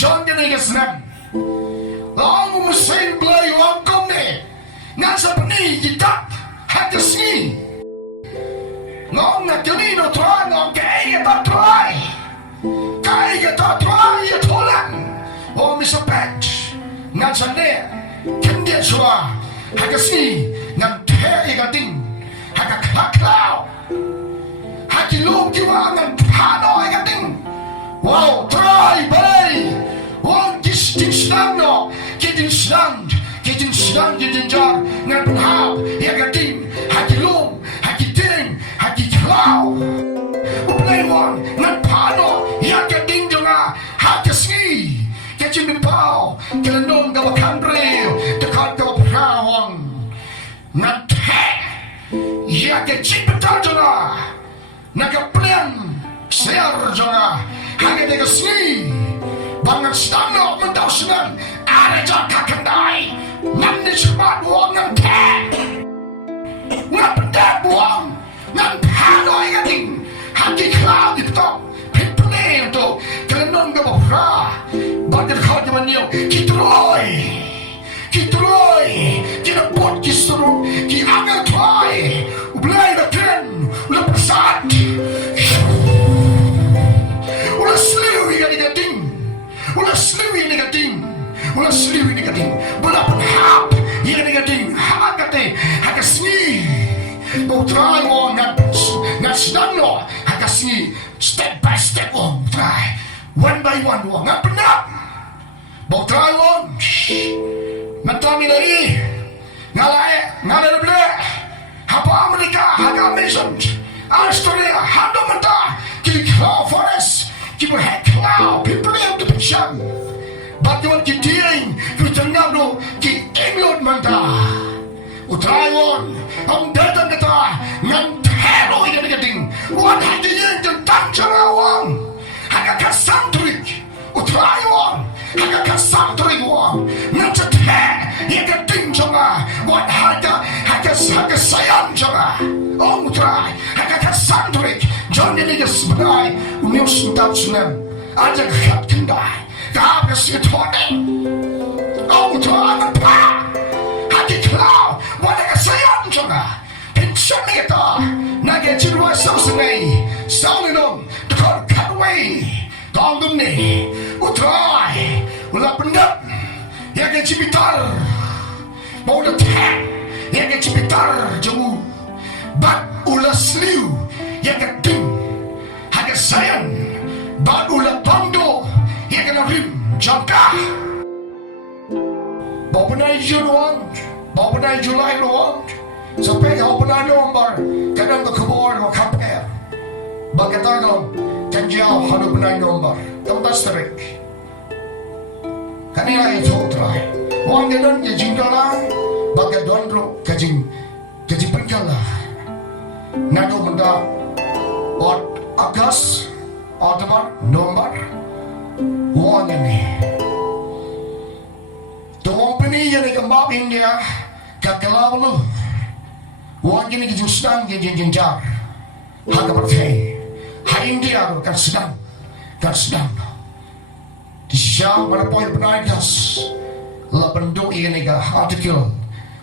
John gini kesnan. Lalu mesin belai wangkong ni. Nasa peni kita hakasni. Ngong na kelino tuan ngong kaya tak tuai. Kaya tak tuai ya tolan. Oh Mr. Patch. Nasa ni kendia chua hakasni ngan te igating hakaklaklau. Hakilum kiwa ngan pano igating. Wow, try balai. Wow, kistin senang no. Kitin senang jar. Ngan penhau igating hakilum hakiting hakiklau. Uplay wang ngan pano igating jonga hakasni. Kecil bipau, kelenong gawa kanbre, dekat gawa perawang. Nanti, ya kecil betul jona, naga plan, share jona, hanya dega sini, bangan stano mentau senang, ada jaka kendai, nanti cepat buang nanti, nanti buang, nanti hano ingating, hati kau di betul, pipne itu, kelenong gawa perawang. Bagai kau di mana kita buat kisru, kita angkat toy, ulai dah ulah pesat, ulah seliwi negating, ulah penhap, yang negating, hak seni, mau try mau ngat sedang lo, hak seni, step by step try, one by one ngat penap. Bau try on, mentami lagi, ngalai bela, apa Amerika, harga Mason, Australia, hando mentah, kiri cloud forest, kiri head cloud, people yang dipencang, bagaimana kita tengah do, kiri England mentah, utrai on, datang kita, ngan hero yang digading, wan hati yang tentang cerawang, harga kasantrik, utrai on. Hanya kasar teriwang Nancatai Yang keting jonga Buat harga sayang jonga Oh mutrai Hanya kasar terik Jangan ini sebenarnya Umil sentap senang Ada kekat kendai Kau kasih tuaning Oh mutrai Apa Hati kelau Buat harga sayang jonga Pensiun kita Naga jiruai sausengai Saulidong Dekor katway Kau dumni Utrai ulah pendap yang kecipitar mau letak yang kecipitar jemu bat ulah seliu yang keting hanya sayang bat ulah pando yang kena rim jangka bawa penai Juluan bawa penai Julai luang sampai kau penai nomor kadang ke kebor ke kapker bagai tangan janjiau hanu penai nomor tempat terik kanila itu terai. Wang gedon je jingkala, bagai dondro kajing penkala. Nado benda, ot Agas, Oktober, November, wang ini. Tuang peni yang kembali India, kakalau lu. Wang ini kejung sedang kejung jenjar, harga bertai. Hai India kan sedang. Di siya mana poin penaikas la bentuk ini ke artikel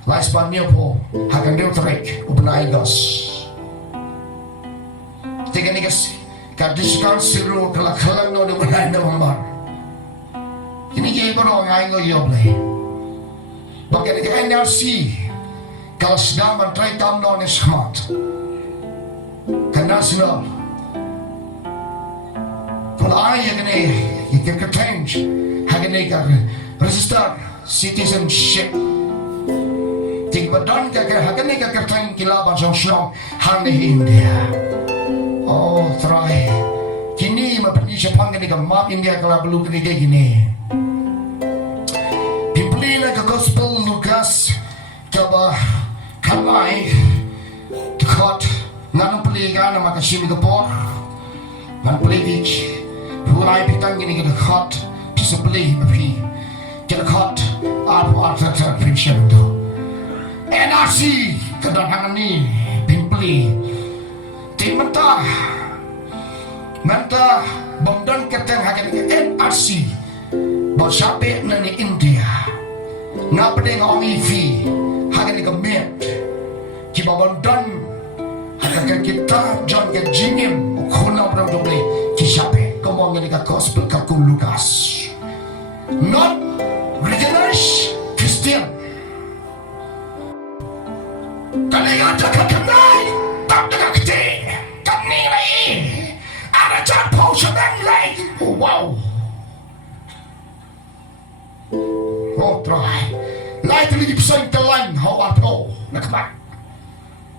la Spanyol po hakan dia terik penaikas tiga ni kes kadiskan siru kalau no de menai November ini je baru ngai ngo yo play bagian ke NRC kalau sedang mentrai tam non smart kan nasional kalau ayah ini you can change hagenega register citizenship ting badan ka hagenega kertang kilaba jong hang India oh try kini mapenisha pangenega map India kala belum kini gini pimpelina ka gospel Lucas kaba kamai dekat nanong peligana makasimi kapor nan peligich Hulai pitang gini kita hot disebeli tapi kita hot apa terpinsan tu. NRC kedatangan ni pimpli tim mentah bangdan keteng hakan NRC Kau siapa na ni India ngapa deng orang EV haga ni kemet kibabon dan haga kita John ke jingim kuna bro doble ki siapa kau mau ngani ka gospel ka Lukas not regeneration Christian kali ada kekenai tak ada kete kani lagi ada capau sedang lagi wow. Oh, try. Lai tu di pesan telan hawa pro nak mat.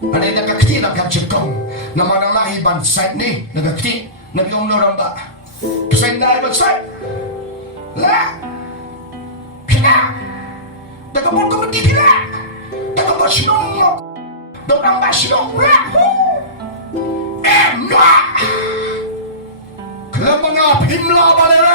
Ada yang kekti nak kacikong. Nama orang lahi ban side ni nak kekti nak yom orang ba. Pesan dah ban side. La. Pina. Dah kamu di pina. Dah kamu senong. Dorang ba senong. Emma. Kalau mengapim lah balera.